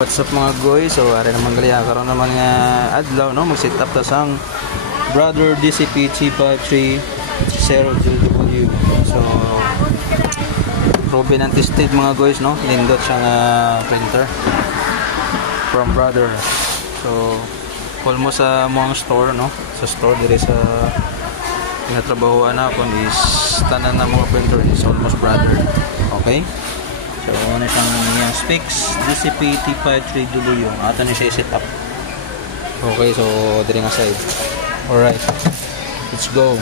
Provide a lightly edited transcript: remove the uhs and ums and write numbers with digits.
What's up mga goy? So ari naman gali karon naman nga adlaw no mag-set up ta sang Brother DCP T5302W. So proven and tested mga guys no. Nindot siyang printer from Brother. So almost sa mga store no. Sa store dire sa tinatrabahuan na ako is tanan na mga printer is almost Brother. Okay? So, ano siyang specs DCP T53W. Ato na siya set up. Okay, so, dire nga side. Alright. Let's go.